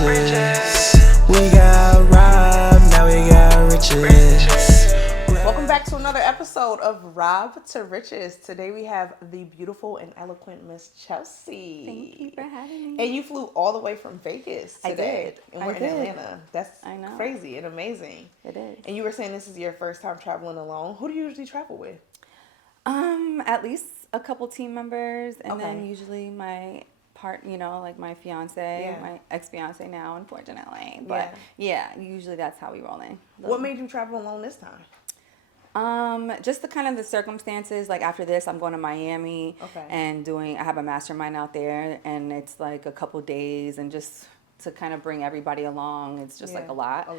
riches. We got robbed, now we got riches. Welcome back to another episode of Rob to Riches. Today we have the beautiful and eloquent Miss Chelsea. Thank you for having me. And you flew all the way from Vegas today. And we're in Atlanta. That's crazy and amazing. It is. And you were saying this is your first time traveling alone. Who do you usually travel with? At least a couple team members, and then usually my my fiance, my ex-fiance now, unfortunately. But yeah, usually that's how we roll in. What made you travel alone this time? Just the kind of the circumstances. Like after this, I'm going to Miami and I have a mastermind out there, and it's like a couple days, and just to kind of bring everybody along, it's just like a lot.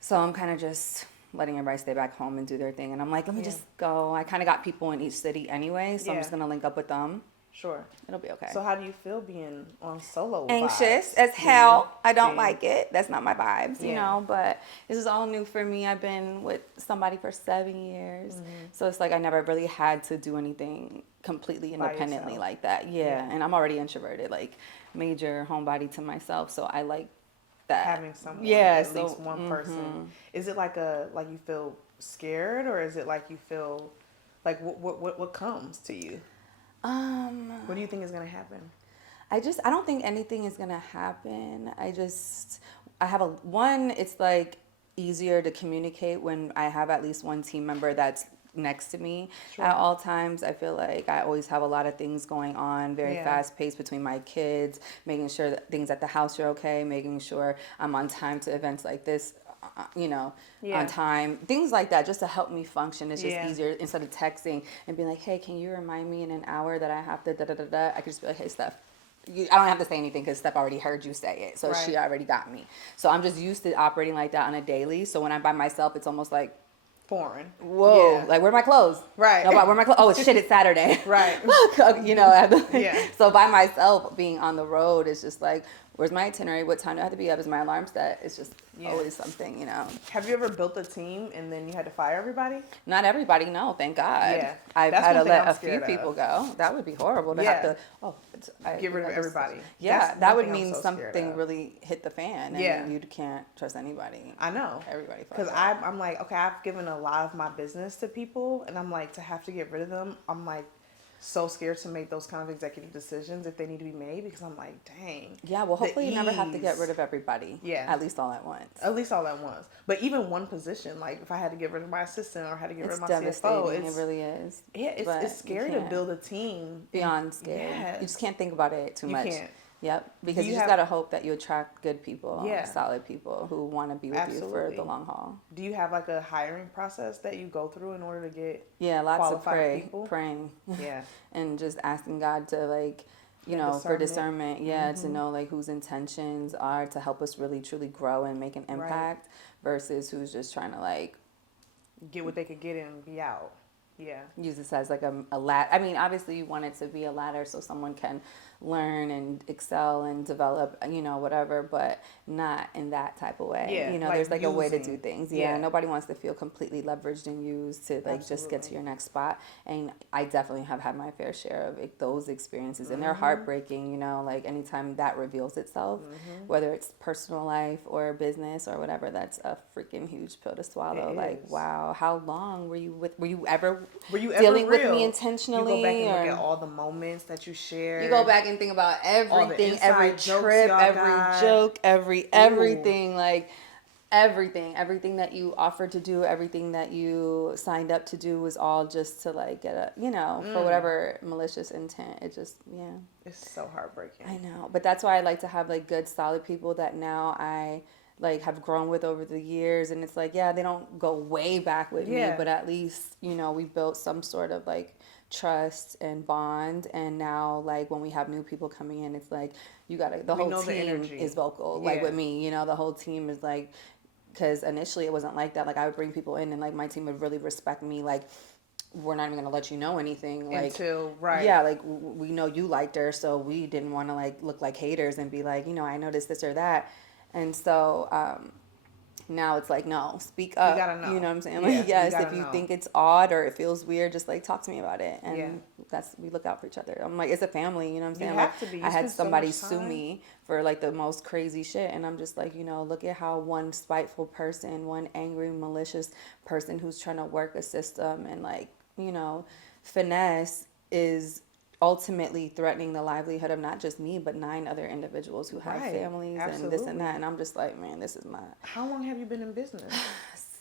So I'm kind of just letting everybody stay back home and do their thing, and I'm like, let me just go. I kind of got people in each city anyway, so I'm just gonna link up with them. Sure. It'll be okay. So how do you feel being on solo Anxious as hell. I don't like it. That's not my vibes, you know, but this is all new for me. I've been with somebody for 7 years. So it's like I never really had to do anything completely independently like that. Yeah. And I'm already introverted, like major homebody to myself. So I like that. Having someone, at least one person. Is it like you feel scared, or is it like you feel like what comes to you? What do you think is going to happen? I don't think anything is going to happen. it's like easier to communicate when I have at least one team member that's next to me at all times. I feel like I always have a lot of things going on, very fast paced between my kids, making sure that things at the house are okay, making sure I'm on time to events like this, on time, things like that, just to help me function. It's just easier instead of texting and being like, hey, can you remind me in an hour that I have to I could just be like, hey, Steph. I don't have to say anything because Steph already heard you say it. So she already got me. So I'm just used to operating like that on a daily. So when I'm by myself, it's almost like foreign. Whoa. Yeah. Like, where are my clothes? Right. No, where are my clothes? Oh, shit, it's Saturday. Right. So by myself being on the road, it's just like, where's my itinerary? What time do I have to be up? Is my alarm set? It's just always something, Have you ever built a team and then you had to fire everybody? Not everybody, no, thank God. Yeah. I've had to let a few people go. That would be horrible to have to, get rid of everybody. Yeah, that would mean something really hit the fan, and you can't trust anybody. I know. Everybody. Because I'm like, okay, I've given a lot of my business to people, and I'm like, to have to get rid of them, I'm like, so scared to make those kind of executive decisions if they need to be made, because I'm like, dang. Yeah, well, hopefully you never have to get rid of everybody. Yeah. At least all at once. At least all at once. But even one position, like if I had to get rid of my assistant or had to get rid of my CFO, it really is. Yeah, it's scary to build a team. Beyond scary. Yeah. You just can't think about it too much. You can't. Yep, because you just got to hope that you attract good people, solid people who want to be with you for the long haul. Do you have like a hiring process that you go through in order to get lots of people? praying, yeah, and just asking God to like, for discernment, to know like whose intentions are to help us really truly grow and make an impact versus who's just trying to like get what they could get and be out. Yeah, use this as like a ladder. I mean, obviously you want it to be a ladder so someone can learn and excel and develop, whatever, but not in that type of way. Yeah, there's like using. A way to do things. Yeah, nobody wants to feel completely leveraged and used to like just get to your next spot. And I definitely have had my fair share of those experiences, and they're heartbreaking. Like anytime that reveals itself, whether it's personal life or business or whatever, that's a freaking huge pill to swallow. Like, wow, how long were you ever dealing with me intentionally? You go back and look at all the moments that you shared. You go back and think about everything, every trip, every joke, everything, like everything that you offered to do, everything that you signed up to do was all just to like get a, for whatever malicious intent. It just, It's so heartbreaking. I know, but that's why I like to have like good, solid people that now I like have grown with over the years, and it's like, they don't go way back with me, but at least, we built some sort of like trust and bond. And now like when we have new people coming in, it's like the whole team is vocal. Like with me, the whole team is like, because initially it wasn't like that. Like I would bring people in and like my team would really respect me, like we're not even gonna let you know anything, like until like we know you liked her, so we didn't want to like look like haters and be like, I noticed this or that. And so Now it's like, no, speak up. You gotta know. You know what I'm saying? Yeah, Like, yes, gotta if you know. think it's odd or it feels weird, just like talk to me about it. And Yeah. we look out for each other. I'm like, it's a family, you know what I'm saying? You Like, have to be. You I had spend so somebody much sue time. me for like the most crazy shit. And I'm just like, look at how one spiteful person, one angry, malicious person who's trying to work a system and like, finesse is ultimately threatening the livelihood of not just me, but 9 other individuals who have Right. families and this Absolutely. and that. And I'm just like, man, this is not. How long have you been in business?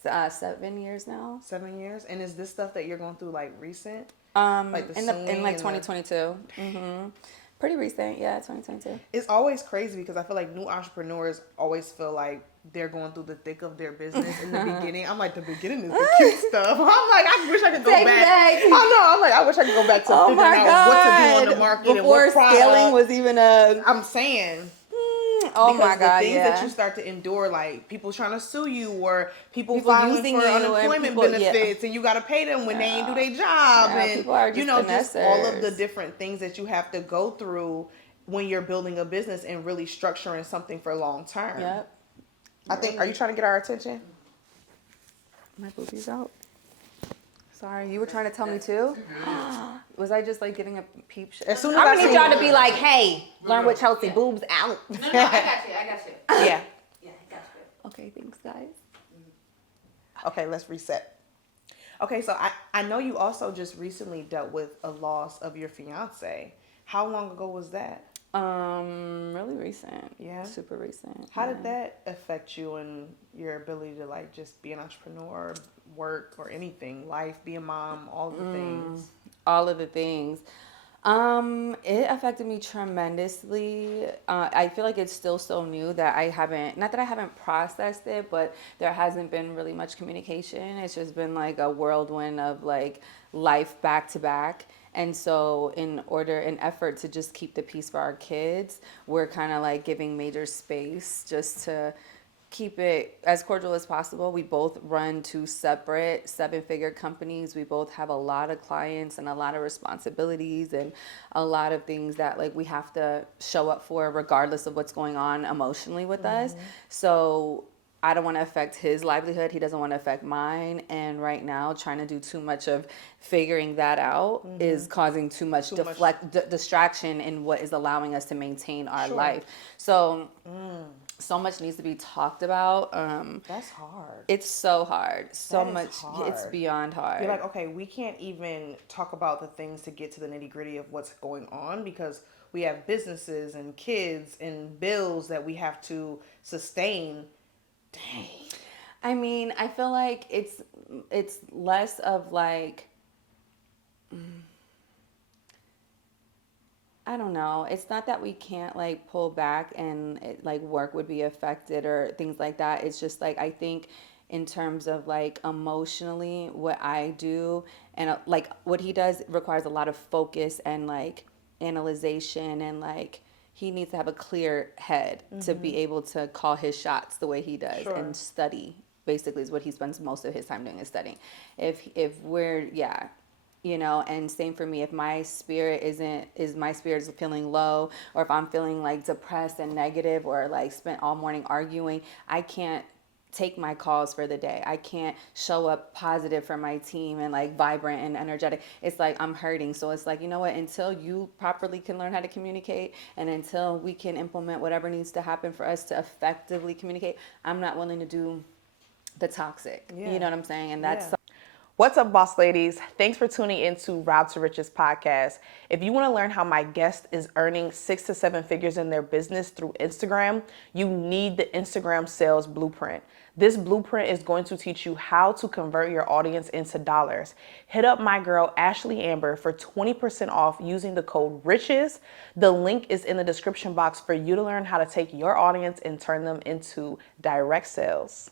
7 years now. 7 years. And is this stuff that you're going through like recent? Like the in suing like and 2022. Pretty recent, yeah, 2022. It's always crazy because I feel like new entrepreneurs always feel like they're going through the thick of their business in the beginning. I'm like, the beginning is the cute stuff. I'm like, I wish I could go Take back. back. I know. I'm like, I wish I could go back to Oh figuring my out what to do on the God. market Before and what product. scaling was even a. I'm saying. Oh Because my God, the things yeah. that you start to endure, like people trying to sue you or people filing using for you and unemployment people- yeah. benefits and you got to pay them when they ain't do their job. Yeah, And, people are just just all of the finessers. different things that you have to go through when you're building a business and really structuring something for long term. Yep. I think, are you trying to get our attention? My boobies out. Sorry, you were trying to tell me too? Was I just like giving a peep show? As soon as I'm I gonna need see- y'all to be like, hey, learn with Chelsea, boobs out. No, I got you. Yeah. Yeah, I got you. Okay, thanks guys. Okay, let's reset. Okay, so I know you also just recently dealt with a loss of your fiance. How long ago was that? Really recent. Yeah? Super recent. How yeah. did that affect you and your ability to like just be an entrepreneur, work or anything, life, be a mom, all the things? All of the things. It affected me tremendously. I feel like it's still so new that I haven't, not that I haven't processed it, but there hasn't been really much communication. It's just been like a whirlwind of like life back to back. And so in effort to just keep the peace for our kids, we're kind of like giving major space just to keep it as cordial as possible. We both run 2 separate 7-figure companies. We both have a lot of clients and a lot of responsibilities and a lot of things that like we have to show up for regardless of what's going on emotionally with us. So I don't want to affect his livelihood. He doesn't want to affect mine. And right now, trying to do too much of figuring that out is causing too much distraction in what is allowing us to maintain our life. So, so much needs to be talked about. That's hard. It's so hard. So That is much. It's hard. beyond hard. You're like, okay, we can't even talk about the things to get to the nitty gritty of what's going on because we have businesses and kids and bills that we have to sustain. Dang. I mean, I feel like it's less of like, I don't know. It's not that we can't like pull back and like work would be affected or things like that. It's just like I think in terms of like emotionally what I do and like what he does requires a lot of focus and like analyzation and like he needs to have a clear head to be able to call his shots the way he does and study basically is what he spends most of his time doing is studying. If we're and same for me if my spirit is feeling low or if I'm feeling like depressed and negative or like spent all morning arguing, I can't take my calls for the day. I can't show up positive for my team and like vibrant and energetic. It's like I'm hurting. So it's like, you know what, until you properly can learn how to communicate and until we can implement whatever needs to happen for us to effectively communicate, I'm not willing to do the toxic. You know what I'm saying? And that's What's up, boss ladies? Thanks for tuning into Rob to Riches podcast. If you want to learn how my guest is earning 6 to 7 figures in their business through Instagram, you need the Instagram sales blueprint. This blueprint is going to teach you how to convert your audience into dollars. Hit up my girl, Ashley Amber, for 20% off using the code RICHES. The link is in the description box for you to learn how to take your audience and turn them into direct sales.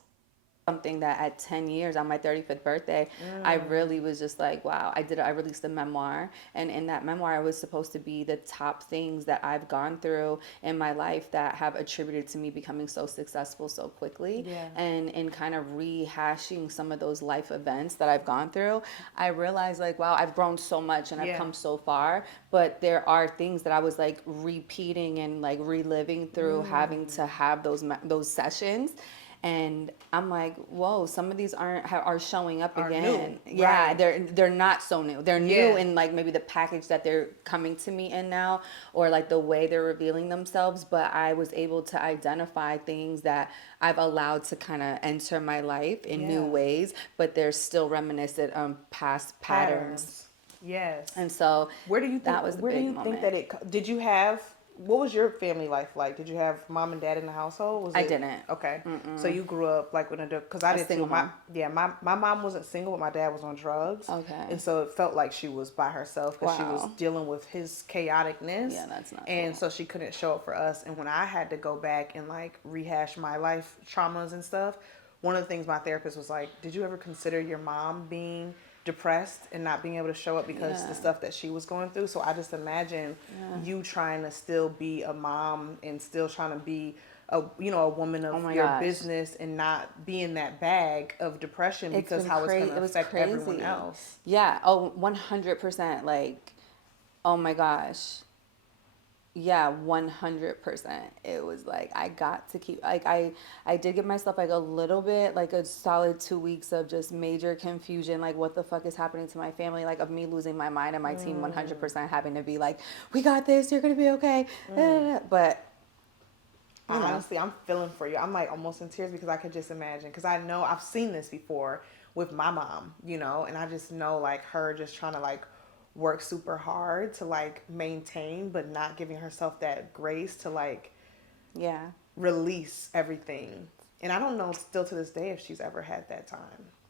Something that at 10 years on my 35th birthday, I really was just like, wow, I released a memoir. And in that memoir, it was supposed to be the top things that I've gone through in my life that have attributed to me becoming so successful so quickly. And in kind of rehashing some of those life events that I've gone through, I realized like, wow, I've grown so much and I've come so far, but there are things that I was like repeating and like reliving through having to have those sessions. And I'm like, whoa, some of these are showing up Are again. new, Yeah, right. they're not so new. They're new Yeah. in like maybe the package that they're coming to me in now, or like the way they're revealing themselves. But I was able to identify things that I've allowed to kind of enter my life in new Yeah. ways, but they're still reminiscent past patterns. Yes. And so Where do you think? that was the Where do big you think that moment. it? Did you have? What was your family life like? Did you have mom and dad in the household? Was I it didn't. okay? So you grew up like with a because I A did too. single mom. My mom wasn't single, but my dad was on drugs. Okay. And so it felt like she was by herself because she was Wow. dealing with his chaoticness. Yeah, that's not And cool. so she couldn't show up for us. And when I had to go back and like rehash my life traumas and stuff, one of the things my therapist was like, "Did you ever consider your mom being depressed and not being able to show up because the Yeah. stuff that she was going through?" So I just imagine you trying to still be a mom and still trying to be a woman Oh of my your gosh. business and not be in that bag of depression It's because been how it's going crazy. to It was affect everyone crazy. else. Yeah. Oh, 100%. Like, oh my gosh. Yeah, 100%. It was like I got to keep like I did give myself like a little bit like a solid 2 weeks of just major confusion, like what the fuck is happening to my family, like of me losing my mind and my team 100% having to be like, we got this, you're gonna be okay. But you know, Honestly, I'm feeling for you. I'm like almost in tears because I could just imagine. Because I know I've seen this before with my mom, and I just know like her just trying to like work super hard to like maintain, but not giving herself that grace to like yeah. release everything. And I don't know still to this day if she's ever had that time.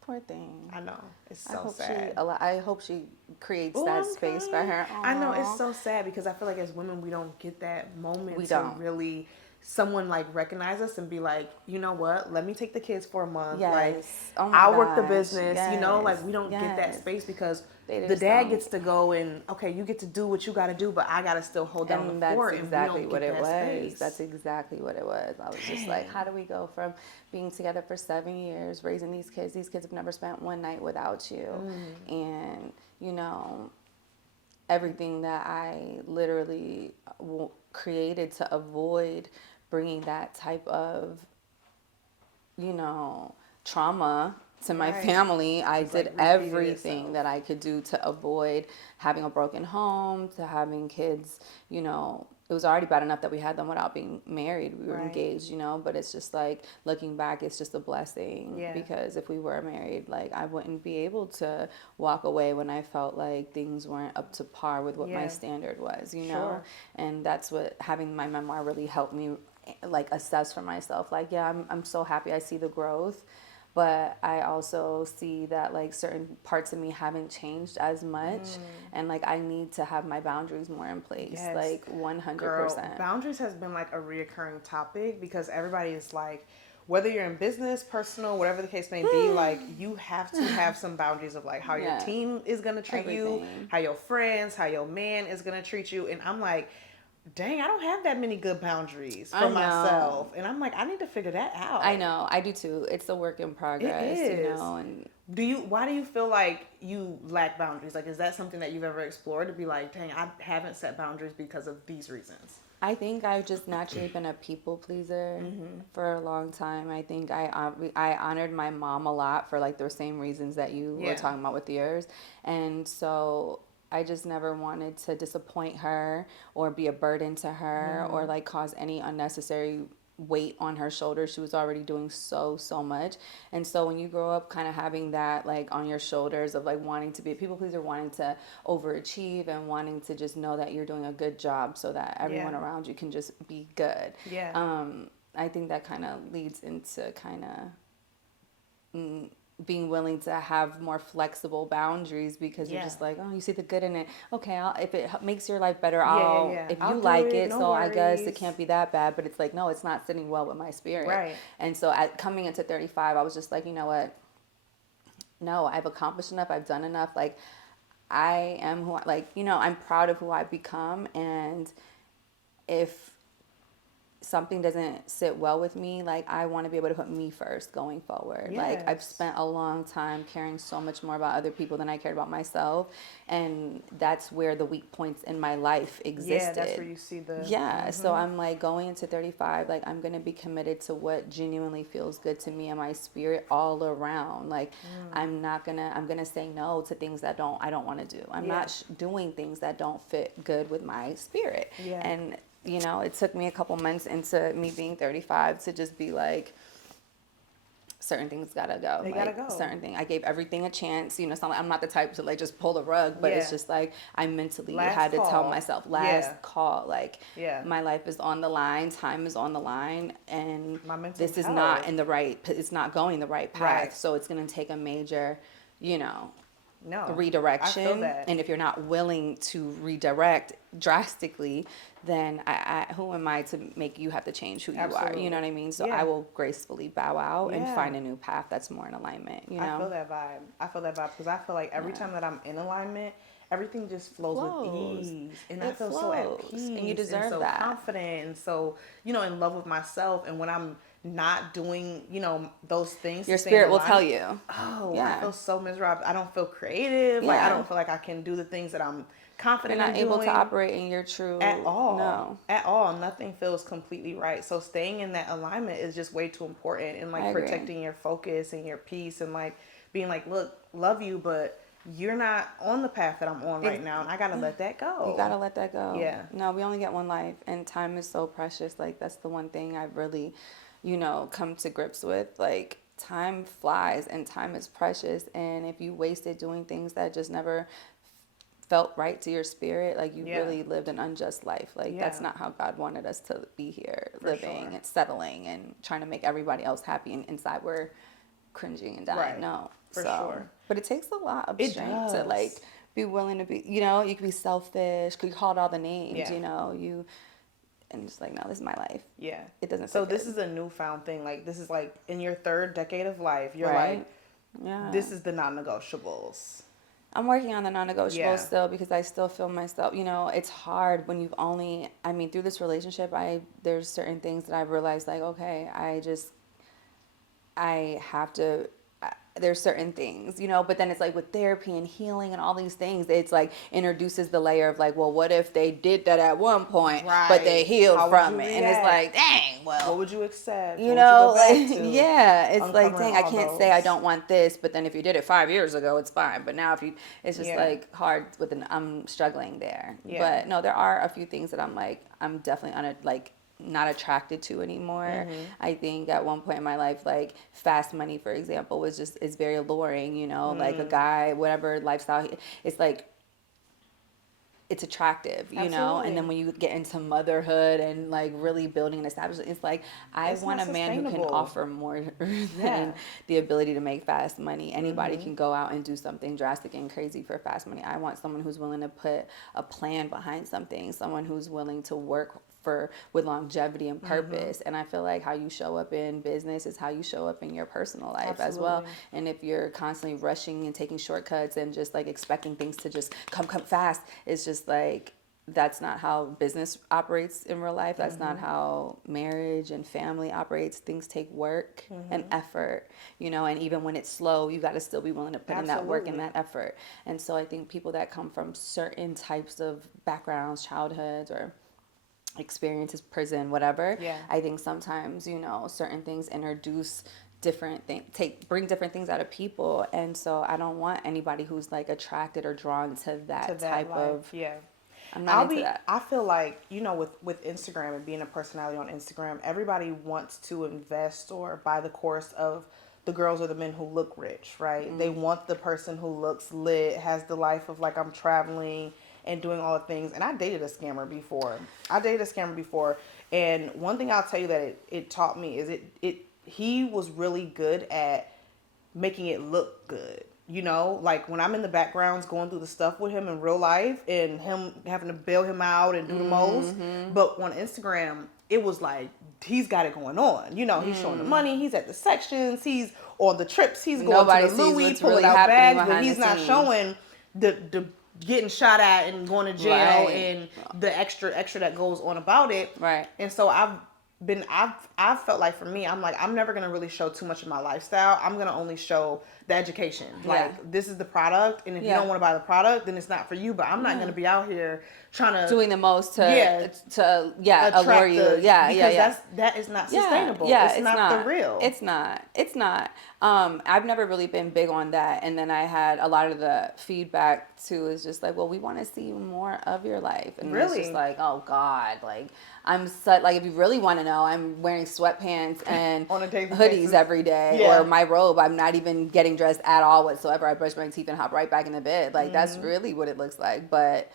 Poor thing. I know. It's I so hope sad. I hope she creates Oh, that I'm space for crying. her. I know it's Aw. so sad because I feel like as women we don't get that moment We to don't. really someone like recognize us and be like, you know what, let me take the kids for a month. Like Yes. Oh my I'll work the gosh. business, like Yes. we don't get that Yes. space because They the just dad don't. gets to go and okay, you get to do what you gotta do, but I gotta still hold down the And that's fort and we exactly don't what get it that was. space. That's exactly what it was. I was just like, how do we go from being together for 7 years, raising these kids? These kids have never spent one night without you. And, everything that I literally created to avoid bringing that type of, trauma to my Right. family. I It's, did like, repeated everything itself. that I could do to avoid having a broken home, to having kids, it was already bad enough that we had them without being married. We were Right. engaged, but it's just like looking back, it's just a blessing Yeah. because if we were married, like I wouldn't be able to walk away when I felt like things weren't up to par with what my Yeah. standard was, Sure. And that's what having my memoir really helped me like assess for myself. Like, yeah, I'm so happy I see the growth, but I also see that like certain parts of me haven't changed as much, and like I need to have my boundaries more in place. Yes. Like Girl, 100%. boundaries has been like a reoccurring topic because everybody is like, whether you're in business, personal, whatever the case may be, like you have to have some boundaries of like how your Yeah. team is gonna treat you, Everything. how your friends, how your man is gonna treat you, and I'm like, dang, I don't have that many good boundaries I for know. myself, and I'm like, I need to figure that out. I know, I do too. It's a work in progress, It is. and Why do you feel like you lack boundaries? Like, is that something that you've ever explored to be like, dang, I haven't set boundaries because of these reasons? I think I've just naturally been a people pleaser for a long time. I think I honored my mom a lot for like the same reasons that you Yeah. were talking about with yours, and so I just never wanted to disappoint her or be a burden to her or like cause any unnecessary weight on her shoulders. She was already doing so much. And so when you grow up kind of having that like on your shoulders of like wanting to be a people pleaser, wanting to overachieve and wanting to just know that you're doing a good job so that everyone Yeah. around you can just be good. Yeah. I think that kind of leads into kind of being willing to have more flexible boundaries because you're Yeah. just like, oh, you see the good in it. Okay, if it makes your life better, Yeah. if I'll you do like it, it, no so I guess worries. it can't be that bad. But it's like, no, it's not sitting well with my spirit. Right. And so coming into 35, I was just like, you know what? No, I've accomplished enough. I've done enough. Like, I am I'm proud of who I've become. And if something doesn't sit well with me, like I want to be able to put me first going forward. Like I've Yes. spent a long time caring so much more about other people than I cared about myself, and that's where the weak points in my life existed. Yeah, that's where you see the. Yeah, so I'm like going into 35, like I'm gonna be committed to what genuinely feels good to me and my spirit all around. Like I'm gonna say no to things that I don't want to do. I'm Yeah. not doing things that don't fit good with my spirit. Yeah. And you know, it took me a couple months into me being 35 to just be like, certain things gotta go. They like, gotta go. Certain thing. I gave everything a chance. You know, it's not like I'm not the type to like just pull the rug, but it's Yeah. just like I mentally Last had to tell call. myself, last Yeah. call. Like Yeah. my life is on the line, time is on the line, and My mental this is health. not in the right. It's not going the right path. Right. So it's gonna take a major, you know, No. redirection. I feel that. And if you're not willing to redirect drastically, then I who am I to make you have to change who you are? Absolutely. You know what I mean? So Yeah. I will gracefully bow out and Yeah. find a new path that's more in alignment. You know? I feel that vibe. because I feel like every time that I'm in alignment, everything just flows with Flows. ease, and I It feel so at flows. peace, And you deserve so that. confident, and so in love with myself. And when I'm not doing those things, to Your stay in spirit will tell alignment, you. oh, Yeah. I feel so miserable. I don't feel creative. Like I Yeah. don't feel like I can do the things that I'm You're confident not in able doing. to operate in your true At all. No. At all. Nothing feels completely right. So staying in that alignment is just way too important, and I like agree. protecting your focus and your peace, and like being like, look, love you, but you're not on the path that I'm on right now, and I gotta let that go. You gotta let that go. Yeah. No, we only get one life, and time is so precious. Like that's the one thing I've really, come to grips with. Like time flies, and time is precious. And if you waste it doing things that just never felt right to your spirit, like you Yeah. really lived an unjust life. Like that's Yeah. not how God wanted us to be here, For living sure. and settling and trying to make everybody else happy, and inside we're cringing and dying. Right. No, For so, sure. But it takes a lot of It strength to does. like be willing to be. You could be selfish. Could call it all the names. Yeah. And just like, no, this is my life. Yeah. It doesn't. So fit this good. is a newfound thing. Like this is like in your third decade of life, you're Right. like, Yeah. this is the non-negotiables. I'm working on the non-negotiables Yeah. still, because I still feel myself, it's hard when you've only, through this relationship, there's certain things that I've realized, like, okay, I have to, there's certain things, but then it's like with therapy and healing and all these things, it's like introduces the layer of like, well, what if they did that at one point, but they Right. healed How would from you it? And it's react? like, dang, well. What would you accept? You What know, would you like, go back to? yeah, it's like, Uncovering dang, I all can't say I those. don't want this, but then if you did it 5 years ago, it's fine. But now it's just Yeah. like hard I'm struggling there. Yeah. But no, there are a few things that I'm like, I'm definitely not attracted to anymore. Mm-hmm. I think at one point in my life, like fast money, for example, is very alluring, like Mm. a guy, whatever lifestyle, it's like, it's attractive, and Absolutely. then when you get into motherhood and like really building an establishment, it's like I It's want a not man who can sustainable. offer more than Yeah. the ability to make fast money. Anybody Mm-hmm. can go out and do something drastic and crazy for fast money. I want someone who's willing to put a plan behind something, someone who's willing to work with longevity and purpose. And I feel like how you show up in business is how you show up in your personal life as well. Absolutely. And if you're constantly rushing and taking shortcuts and just like expecting things to just come fast, it's just like, that's not how business operates in real life. That's not how marriage and family operates. Things take work and effort, and even when it's slow, you got to still be willing to put in that work and Absolutely. that effort. And so I think people that come from certain types of backgrounds, childhoods, or experiences, prison, whatever, Yeah. I think sometimes, certain things introduce different things, bring different things out of people. And so I don't want anybody who's like attracted or drawn to that To that type life. of, Yeah. I'm not into that. I feel like, with Instagram and being a personality on Instagram, everybody wants to invest or buy the course of the girls or the men who look rich, right? They want the person who looks lit, has the life of like, I'm traveling and doing all the things. And I dated a scammer before. And one thing I'll tell you that it taught me is he was really good at making it look good. Like when I'm in the backgrounds going through the stuff with him in real life and him having to bail him out and do the most. But on Instagram, it was like, he's got it going on. He's showing the money, he's at the sections, he's on the trips, he's going Nobody to the sees Louis, what's pulling really out happening bags, but behind he's the not scenes. showing the getting shot at and going to jail Right. and the extra that goes on about it. Right. And so I've felt like for me, I'm like, I'm never gonna really show too much of my lifestyle. I'm gonna only show the education. Like, this is the product, and if you don't want to buy the product, then it's not for you. But I'm not gonna be out here trying to doing the most to allure you. Because that is not sustainable. It's not the real. It's not. I've never really been big on that. And then I had a lot of the feedback too is just like, well, we want to see more of your life. And it's just like, oh God, like like if you really want to know, I'm wearing sweatpants and hoodies every day, or my robe. I'm not even getting dressed at all whatsoever. I brush my teeth and hop right back in the bed. Like that's really what it looks like. But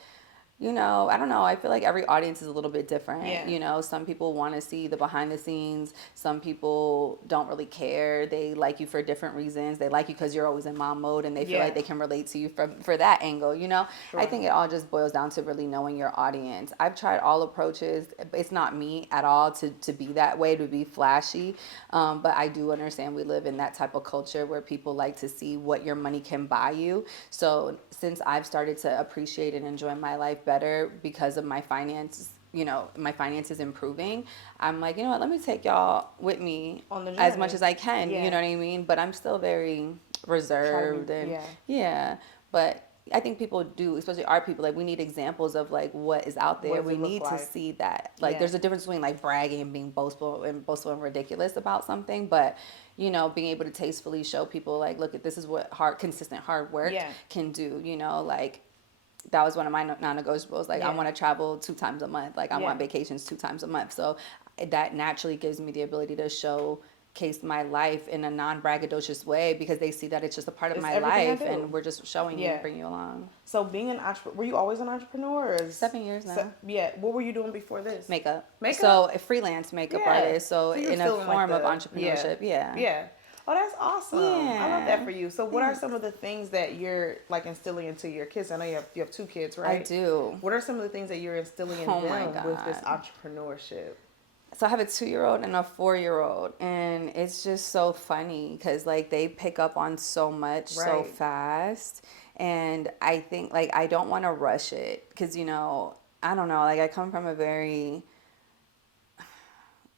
I don't know. I feel like every audience is a little bit different. Yeah. Some people want to see the behind the scenes. Some people don't really care. They like you for different reasons. They like you because you're always in mom mode, and they feel like they can relate to you for that angle. Sure. I think it all just boils down to really knowing your audience. I've tried all approaches. It's not me at all to be that way, to be flashy. But I do understand we live in that type of culture where people like to see what your money can buy you. So since I've started to appreciate and enjoy my life better because of my finances, my finances improving, I'm like, you know what, let me take y'all with me on the journey as much as I can. You know what I mean? But I'm still very reserved but I think people do, especially our people, like we need examples of like what is out there. We need to see that. Like there's a difference between like bragging and being boastful and ridiculous about something, but being able to tastefully show people like, look, this is what consistent hard work can do. Like that was one of my non-negotiables. Like I want to travel 2 times a month. Like I want vacations 2 times a month. So that naturally gives me the ability to showcase my life in a non-braggadocious way, because they see that it's just a part of my life, and we're just showing you and bring you along. So being an entrepreneur, were you always an entrepreneur? Or 7 years now. What were you doing before this? Makeup. So a freelance makeup artist. So in a form of entrepreneurship. Yeah. Oh, that's awesome. I love that for you. So what are some of the things that you're like instilling into your kids? I know you have 2 kids, right? I do. What are some of the things that you're instilling in them with this entrepreneurship? So I have a 2-year-old and a 4-year-old, and it's just so funny because like they pick up on so much so fast, and I think like I don't want to rush it because I don't know, like I come from a very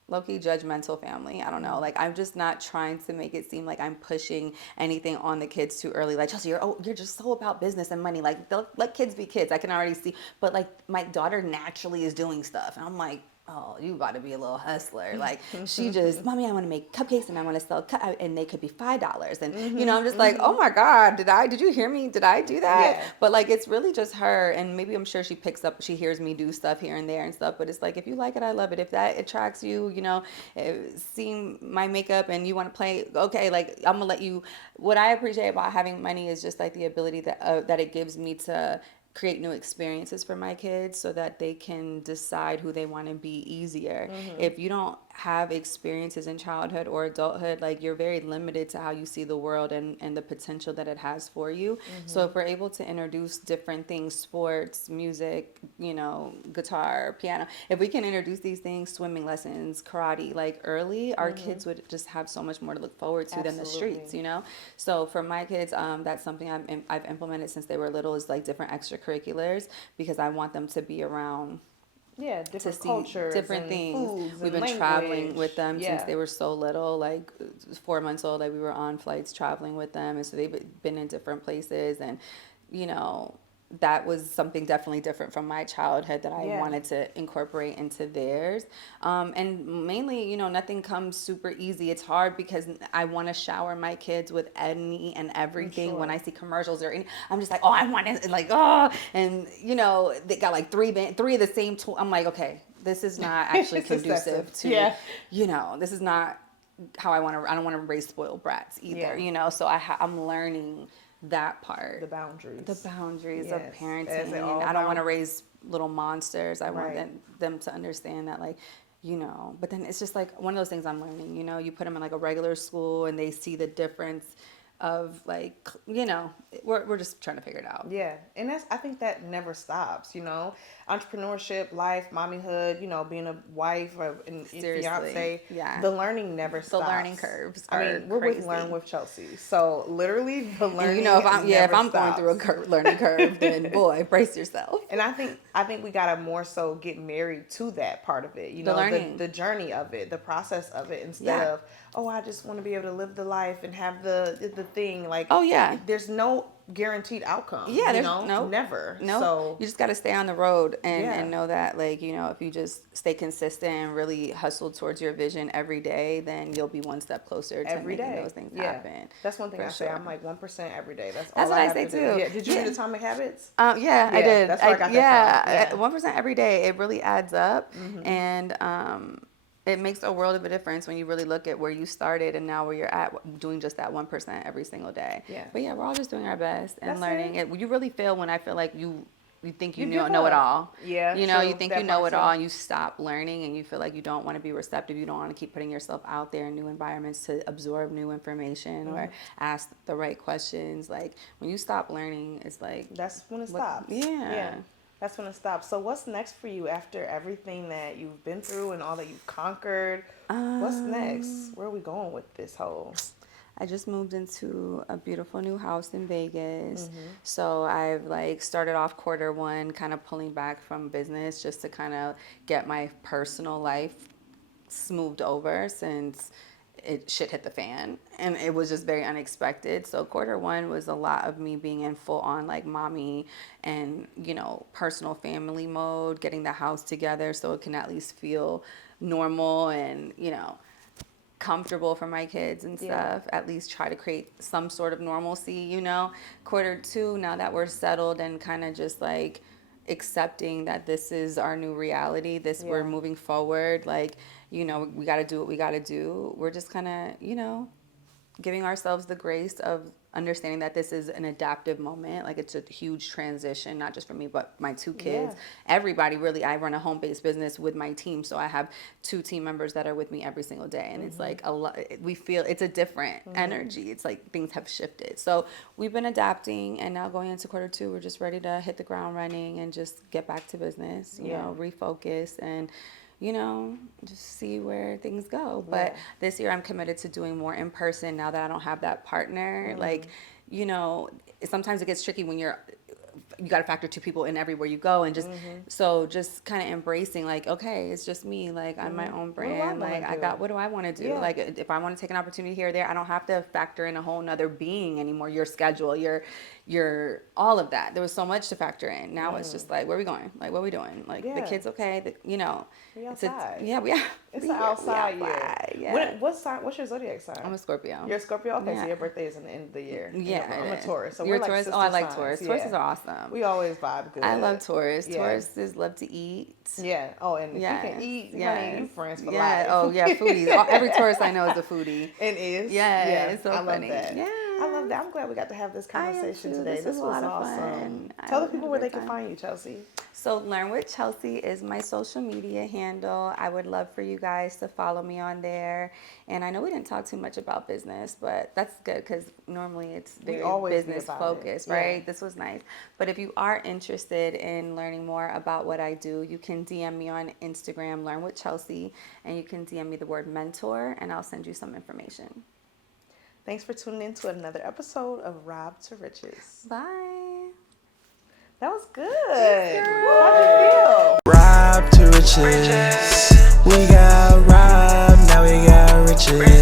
low-key judgmental family. I don't know, like I'm just not trying to make it seem like I'm pushing anything on the kids too early. Like, Chelsea, you're just so about business and money. Like, let kids be kids. I can already see, but like my daughter naturally is doing stuff, and I'm like, oh, you about to be a little hustler. Like she just, mommy, I want to make cupcakes and I want to sell and they could be $5. And I'm just like, oh my God, did you hear me? Did I do that? But like, it's really just her. And maybe I'm sure she hears me do stuff here and there and stuff, but it's like, if you like it, I love it. If that attracts you, seeing my makeup and you want to play, okay, like I'm gonna let you. What I appreciate about having money is just like the ability that it gives me to create new experiences for my kids so that they can decide who they want to be easier. If you don't have experiences in childhood or adulthood, like you're very limited to how you see the world and the potential that it has for you. So if we're able to introduce different things, sports, music, guitar, piano, if we can introduce these things, swimming lessons, karate, like early, our kids would just have so much more to look forward to than the streets, So for my kids, that's something I've implemented since they were little, is like different extracurriculars, because I want them to be around different cultures, different things. We've been traveling with them since they were so little, like 4 months old. Like we were on flights traveling with them, and so they've been in different places, and that was something definitely different from my childhood that I wanted to incorporate into theirs. And mainly, nothing comes super easy. It's hard because I want to shower my kids with any and everything. When I see commercials I'm just like, oh, I want it, like, oh, and they got like three of the same tool. I'm like, okay, this is not actually conducive to, this is not how I don't want to raise spoiled brats either, So I'm learning that part, the boundaries of parenting. I don't want to raise little monsters. I want them to understand that, like, but then it's just like one of those things I'm learning. You put them in like a regular school and they see the difference of like, we're just trying to figure it out. Yeah, and I think that never stops, entrepreneurship, life, mommyhood, being a wife or fiance. Yeah. The learning never stops. The learning curves I mean, are we're crazy. with Learn with Chelsea, so literally the learning. And if I'm going stops. through a learning curve, then boy, brace yourself. And I think we gotta more so get married to that part of it, learning. the journey of it, the process of it, instead of, oh, I just want to be able to live the life and have the thing. Like, oh yeah, there's no guaranteed outcome. Yeah, there's never. No, so you just got to stay on the road and know that, like, if you just stay consistent and really hustle towards your vision every day, then you'll be one step closer to making those things happen. That's one thing I say. I'm like 1% every day. That's all what I have say to too. Do. Yeah. Did you read Atomic Habits? Yeah, I did. That's where I got that from. 1% every day. It really adds up, and it makes a world of a difference when you really look at where you started and now where you're at, doing just that 1% every single day. Yeah. But yeah, we're all just doing our best and That's learning. it. You really feel when I feel like you think you give know it up. all. Yeah, you true. think That you know part it all, too. and you stop learning, and you feel like you don't want to be receptive. You don't want to keep putting yourself out there in new environments to absorb new information or ask the right questions. Like, when you stop learning, it's like That's when it stops. Yeah. That's when it stops. So what's next for you after everything that you've been through and all that you've conquered? What's next? Where are we going with this whole? I just moved into a beautiful new house in Vegas. So I've started off Q1 kind of pulling back from business just to kind of get my personal life smoothed over since shit hit the fan, and it was just very unexpected. So Q1 was a lot of me being in full on mommy and personal family mode, getting the house together so it can at least feel normal and comfortable for my kids and stuff. At least try to create some sort of normalcy. Q2, now that we're settled and kind of just accepting that this is our new reality, we're moving forward, we got to do what we got to do. We're just kind of, giving ourselves the grace of understanding that this is an adaptive moment. It's a huge transition, not just for me, but my two kids. Everybody, really. I run a home-based business with my team, so I have 2 team members that are with me every single day, and it's a lot. We feel it's a different energy. It's things have shifted. So we've been adapting, and now going into Q2, we're just ready to hit the ground running and just get back to business. You know, refocus and just see where things go. But this year I'm committed to doing more in person now that I don't have that partner. Sometimes it gets tricky when you got to factor 2 people in everywhere you go, and just kind of embracing okay, it's just me, I'm my own brand. What do I want to do? If I want to take an opportunity here or there, I don't have to factor in a whole nother being anymore, your schedule, your all of that. There was so much to factor in. Now it's just where are we going? What are we doing? The kids okay? We outside. It's an outside year. Yeah. What's your zodiac sign? I'm a Scorpio. You're a Scorpio? Okay, so your birthday is in the end of the year. Yeah. I'm a Taurus. So You're we're a Taurus? sister I like signs. Taurus. Yeah. Tauruses are awesome. We always vibe good. I love Taurus. Yeah. Tauruses love to eat. Yeah. Oh, and if you can eat, honey, you friends for life. Yeah. Oh, yeah, foodies. Every Taurus I know is a foodie. It is. Yeah. It's so I funny. love that. Yeah. I love that. I'm glad we got to have this conversation today. This was a lot of awesome. fun. Tell the people where they can find you, Chelsea. So Learn with Chelsea is my social media handle. I would love for you guys to follow me on there. And I know we didn't talk too much about business, but that's good because normally it's very business focused, right? This was nice. But if you are interested in learning more about what I do, you can DM me on Instagram, Learn with Chelsea, and you can DM me the word mentor, and I'll send you some information. Thanks for tuning in to another episode of Rob to Riches. Bye. That was good. Thanks, How'd you feel? Rob to riches. We got robbed, now we got riches.